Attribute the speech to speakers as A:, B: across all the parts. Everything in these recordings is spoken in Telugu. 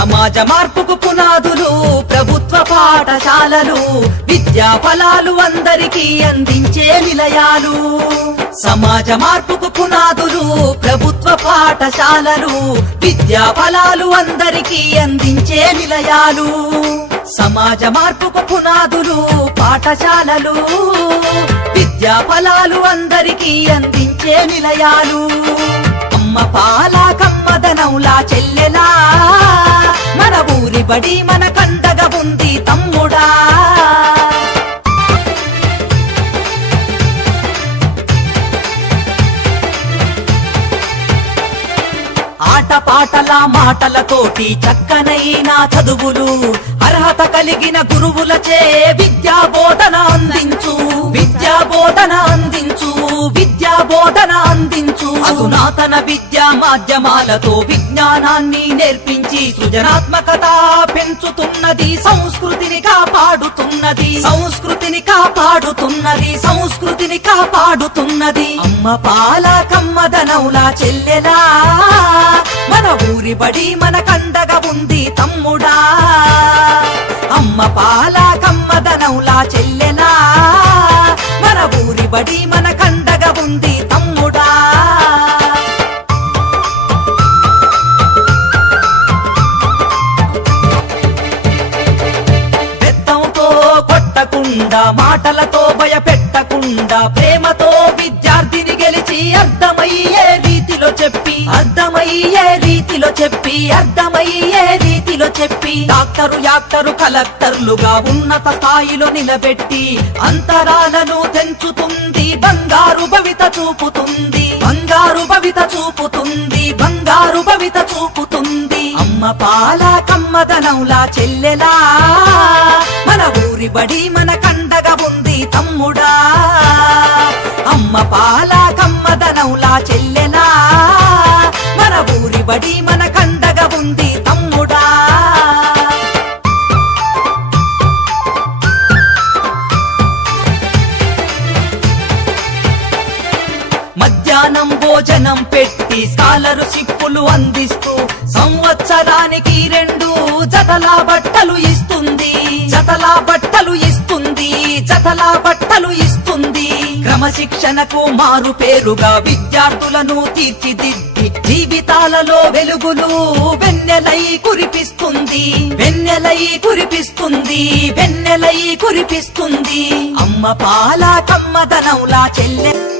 A: సమాజ మార్పుకు పునాదులు ప్రభుత్వ పాఠశాలలు విద్యా ఫలాలు అందరికీ అందించే నిలయాలు. సమాజ మార్పుకు పునాదులు ప్రభుత్వ పాఠశాలలు విద్యా ఫలాలు అందరికీ అందించే నిలయాలు. సమాజ మార్పుకు పునాదులు పాఠశాలలు విద్యా ఫలాలు అందరికీ అందించే నిలయాలు. అమ్మ పాల కమ్మదనౌలా చెల్లెలా మన ఊరి బడి మన కండగ ఉంది తమ్ముడా. ఆట పాటల మాటలతోటి చక్కనైన చదువులు అర్హత కలిగిన గురువులచే విద్యా బోధన మాధ్యమాలతో విజ్ఞానాన్ని నేర్పించి సృజనాత్మకత పెంచుతున్నది సంస్కృతిని కాపాడుతున్నది. సంస్కృతిని కాపాడుతున్నది సంస్కృతిని కాపాడుతున్నది. అమ్మ పాల కమ్మదనౌలా చెల్లెలా మన ఊరి బడి మన కండగా ఉంది తమ్ముడా. అమ్మ పాల కమ్మదనౌలా చెల్లెలా మన ఊరి బడి మన కండగా ఉంది మాటలతో భయపెట్టకుండా ప్రేమతో విద్యార్థిని గెలిచి అర్థమయ్యే రీతిలో చెప్పి అర్థమయ్యే రీతిలో చెప్పి అర్థమయ్యే రీతిలో చెప్పి డాక్టరు యాక్టరు కలెక్టర్లుగా ఉన్నత స్థాయిలో నిలబెట్టి అంతరాలను తెంచుతుంది బంగారు భవిత చూపుతుంది బంగారు భవిత చూపుతుంది బంగారు భవిత చూపుతుంది. అమ్మ పాల కమ్మదనౌలా చెల్లెలా మన ఊరి బడి మన మన కండగా ఉంది తమ్ముడా. మధ్యాహ్నం భోజనం పెట్టి స్కాలరు సిప్పులు అందిస్తూ సంవత్సరానికి రెండు జతలా బట్టలు ఇస్తుంది. జతలా బట్టలు క్రమశిక్షణకు మారు పేరుగా విద్యార్థులను తీర్చిదిద్ది. జీవితాలలో వెలుగులు వెన్నెలై కురిపిస్తుంది. వెన్నెలై కురిపిస్తుంది. వెన్నెలై కురిపిస్తుంది. అమ్మ పాల కమ్మదనౌలా చెల్లె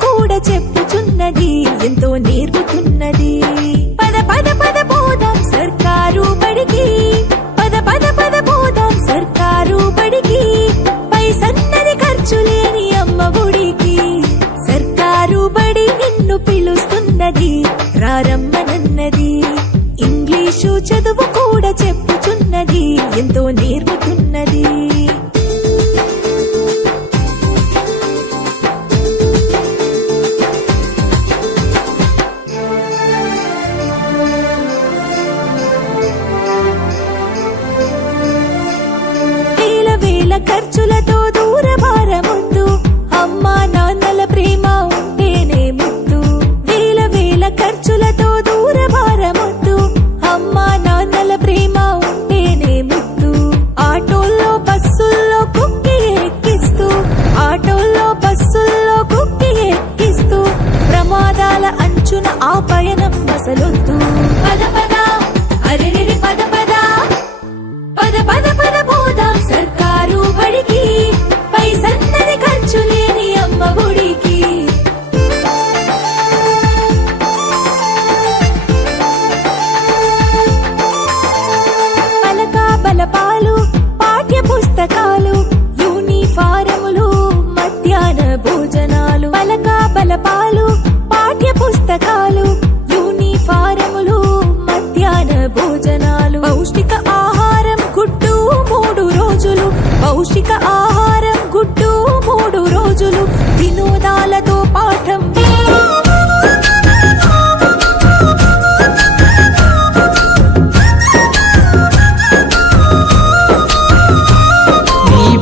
B: పాలు పాఠ్య పుస్తకాలు యూనిఫారములు మధ్యాహ్న భోజనాలు. పౌష్టిక ఆహారం గుడ్డు మూడు రోజులు. పౌష్టిక ఆహారం గుడ్డు మూడు రోజులు.
C: వినోదాలతో పాఠం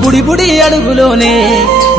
C: బుడి బుడి అడుగులోనే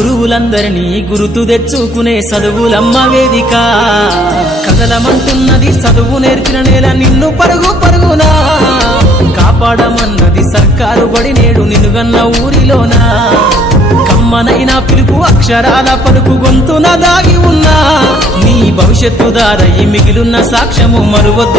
C: గురువులందరినీ గురుతు తెచ్చుకునే చదువులమ్మ వేదిక. కదలమంటున్నది చదువు నేర్పిన నేల నిన్ను పరుగు పరుగునా. కాపాడమన్నది సర్కారు బడి నేడు నిన్నుగన్న ఊరిలోనా. కమ్మనైనా పిలుపు అక్షరాల పలుకు గొంతున దాగి ఉన్నా. నీ భవిష్యత్తు దారయి మిగిలున్న సాక్ష్యము మరువద్దు